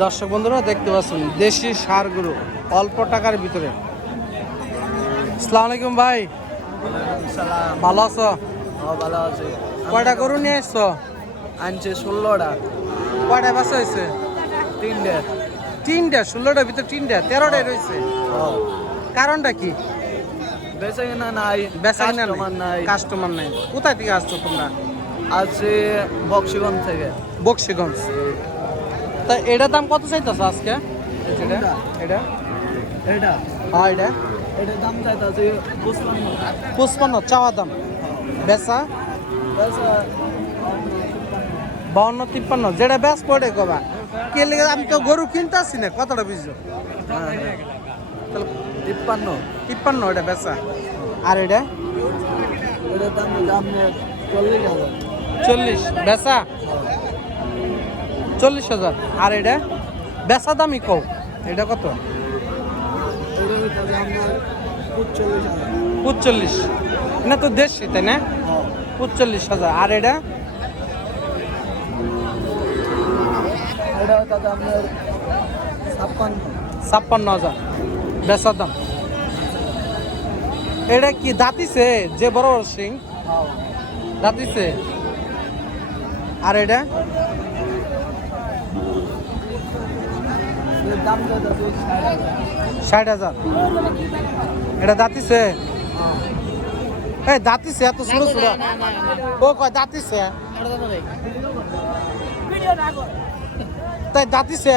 দর্শক বন্ধুরা দেখতে পাচ্ছেন দেশি ষাঁড় গরু অল্প টাকার ভিতরে। আসসালামু আলাইকুম ভাই, ভালো আছো? ভালো আছে। কয়টা গরু নিয়ে এসছো? আনছে 16টা। কয়টা বাচ্চা হয়েছে? 3টে। 3টে? 16টার ভিতরে 3টে, 13টাই রয়েছে। কারণটা কি? বেচা কেনা নাই, বেচা কিনা কাস্টমার নাই। কাস্টমার নাই। কোথায় থেকে আসছো তোমরা? আছে বক্সিগঞ্জ থেকে। বক্সিগঞ্জ। তা এটার দাম কত চাইতেছো আজকে? এটা এটা এটা হ্যাঁ, এটা এটার দাম চাইতাছে 55 চাওয়া দাম। বেচা 52-53। যেটা বেচ পড়ে কবা কে লেগে? আমি তো গরু কিনতে আসছি না, কতটা বুঝছো? তাহলে 53। এটা বেচা। আর এটা এটার দাম 40,000। 40 বেচা, 40,000। আর এটা বেচা দামই কও, এটা কত? 45 না তো দেশি, তাই না? 45,000। আর এটা এটা দাদা আপনার 56,000 বেচার দাম। এটা কি দাঁতিছে? যে বড় বড় সিং দাঁতিছে। আর এটা দাম চাইতাছে 60,000। এটা দাঁতিছে? এই দাঁতিছে এত ছোট ছোট? ও কয় দাঁতিছে? তাই দাঁতিছে?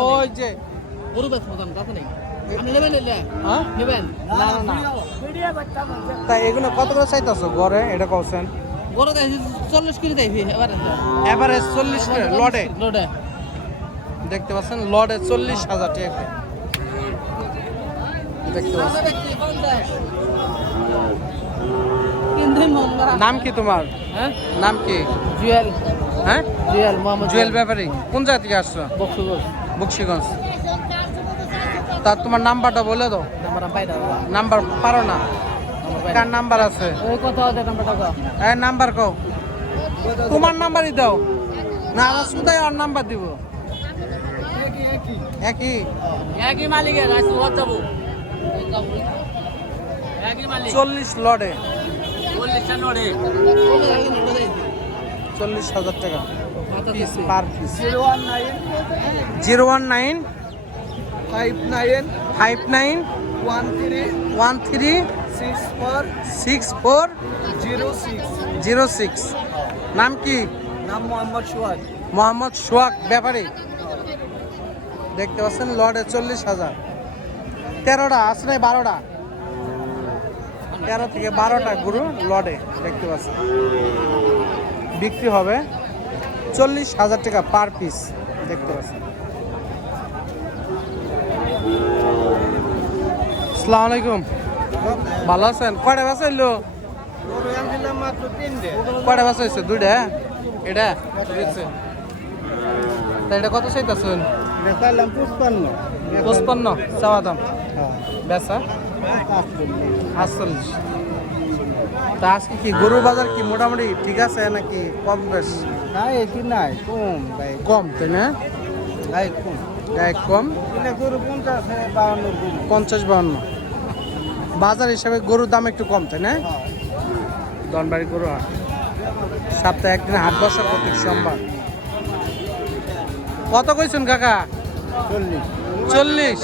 ওই যে হ্যাঁ? না না না, তাই এগুলো কত করে চাইতেছো গড়ে? এটা কছেন এভারেজ 40 করে লড়ে দেখতে পাচ্ছেন। লড়ে 40,000 টাকা দেখতে পাচ্ছেন। নাম কি তোমার? নাম কি? জুয়েল। হ্যাঁ, জুয়েল মোহাম্মদ জুয়েল ব্যাপারী। কোন জায়গা থেকে আসছো? বক্সিগঞ্জ। তা তোমার নাম্বারটা বলে দাও। নাম্বার পারো না? কার নাম্বার আছে? এই নাম্বার কও। তোমার নাম্বারই দাও না, আমার শুধাই ওর নাম্বার দিব। একই মালিকের 40 লড়ে 40,000 টাকা পিস পার পিস। 019 59 59 13 64 06। নাম কি? নাম মোহাম্মদ সোহাগ। মোহাম্মদ সোহাগ ব্যাপারী। দেখতে পাচ্ছেন লড়ে 40,000। 13টা আছে না? 12টা, 13 থেকে 12টা গরু লড়ে দেখতে পাচ্ছেন। বিক্রি হবে 40,000 টাকা পার পিস দেখতে পাচ্ছেন। আসসালামু আলাইকুম, ভালো আছেন? কয়টা বেচা হইলো? কয়টা বেচা হয়েছে? 2টা। এটা তা এটা কত চাইতেছেন? 55 চাওয়া দাম। বেচা 48। তা আজকে কি গরুর বাজার কি মোটামুটি ঠিক আছে নাকি কম বেশ? কম, তাই না? কম 50-52। বাজার হিসাবে গরুর দাম একটু কম, তাই না? ধনবাড়ি গরু হাট সপ্তাহে একদিন হাট বসা প্রত্যেক সোমবার। কত কইছেন কাকা? 40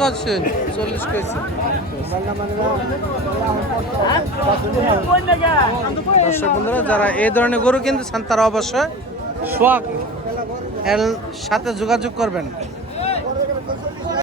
করছেন? 40 কইছেন। দর্শক বন্ধুরা, যারা এই ধরনের গরু কিনতে চান তারা অবশ্যই সোহাগ এর সাথে যোগাযোগ করবেন।